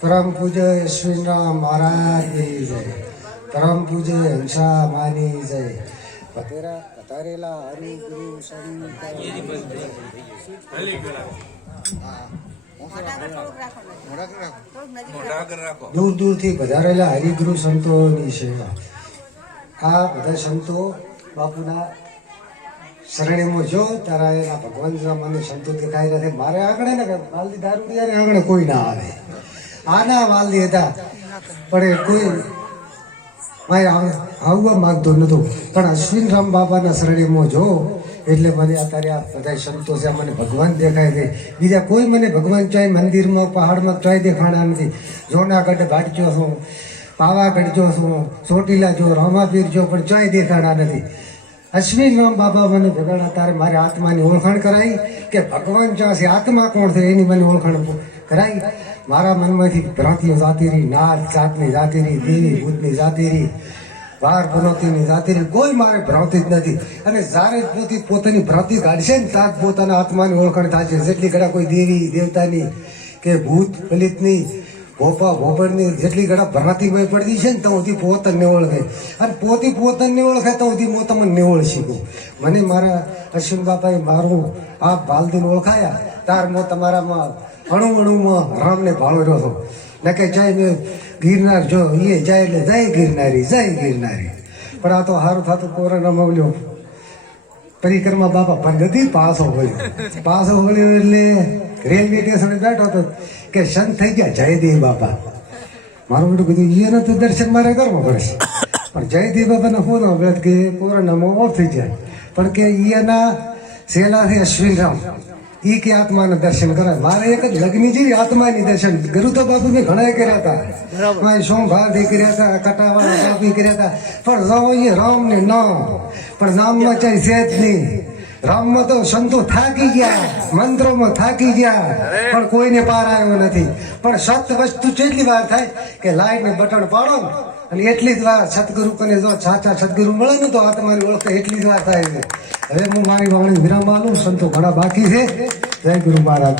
પરમ પૂજ્ય અશ્વિનરામ મહારાજની જય. પરમ પૂજ્ય હંસા માની જય. પતેરા પતારેલા હરિ ગુરુ દૂર દૂરથી પધારેલા હરિગુરુ સંતોની સેવા. આ બધા સંતો બાપુના શરણેમાં જો, તારા એના ભગવાન મને સંતો દેખાઈ નથી મારે આંગણે ને વાલદી દારૂ ત્યારે આંગણે કોઈ ના આવે. આના વાલદી હતા. પણ એ કોઈ મારે આવ- આવવા માંગતો નતો. પણ અશ્વિનરામ બાબાના શરણીમાં જો, એટલે મને અત્યારે આ બધા સંતો છે મને ભગવાન દેખાય છે. બીજા કોઈ મને ભગવાન ચાય મંદિરમાં, પહાડમાં ચાય દેખાણા નથી. જોનાગઢ ભાટજો છું, પાવાગઢ જો છું, ચોટીલા જો, રામાપીર જો, પણ ચાય દેખાણા નથી. અશ્વિન બાબા મને ભગાડા, તારે મારી આત્માની ઓળખાણ કરાઈ કે ભગવાન જ્યાં આત્મા કોણ છે, એની મને ઓળખાણ કરાઈ. મારા મનમાંથી ભ્રાંતિઓ જાતી રહી નાથ જાતની જાતી રહી દેવી ભૂતની જાતી રહી વાર પનોતીની જાતિ રહી કોઈ મારે ભ્રાંતિ જ નથી. અને જ્યારે પોતી પોતાની ભ્રાંતિ કાઢશે ને, ત્યાં પોતાના આત્માની ઓળખાણ થાય છે જેટલી ઘડા કોઈ દેવી, દેવતાની કે ભૂત પલિતની ભોપા ભોપડની જેટલી ઘડા ભાઈ પડતી છે ને, તો પોતન નિવળ થાય અને પોતી પોતાને ઓળખે તો ત્યાંથી હું તમને નિવળ શીખું મને મારા અશ્વિન બાપાએ મારું આ બાલદીન ઓળખાયા, તાર હું તમારામાં અણુ અણુમાં રામને ભાળો રહ્યો હતો. ને કે જાય મેં ગિરનાર જો એ જાય એટલે જય ગિરનારી જય ગિરનારી. પણ આ તો સારું થતું કોરોનામાં ઓલ્યો પરિક્રમા બાપા પદ્ધતિ પાસો વળ્યો પાસો વળ્યો એટલે રેલવે સ્ટેશને બેઠો હતો કે સંત થઈ ગયા જયદેવ બાપા. મારું બેટું કીધું એના તો દર્શન મારે કરવું પડશે. પણ જયદેવ બાપાને ફોન આવ્યો કે કોરોનામાં ઓફ થઈ જાય. પણ કે એના સેલા છે અશ્વિનરામ એ કે આત્માના દર્શન કરે મારે એક જ લગ્ન જેવી આત્માની દર્શન. ગુરુ તો બાપુ મેં ઘણા કર્યા હતા. મારી સોમભારથી કર્યા હતા કટાવાળા બાપી કર્યા હતા. પણ રામ રામ ને. નામ પણ નામમાં ચાઈ છે જ નહીં. રામમાં તો સંતો થાકી ગયા મંત્રોમાં થાકી ગયા પણ કોઈને પાર આવ્યો નથી. પણ સત વસ્તુ કેટલી વાર થાય કે લાઈટ ને બટન પાડો ને અને એટલી જ વાર સદગુરુ કને જો સાચા સદગુરુ મળે ને તો આ તમારી ઓળખ એટલી જ વાર થાય છે. હવે હું મારી વાણી વિરામ માનું સંતો ઘણા બાકી છે. જય ગુરુ મહારાજ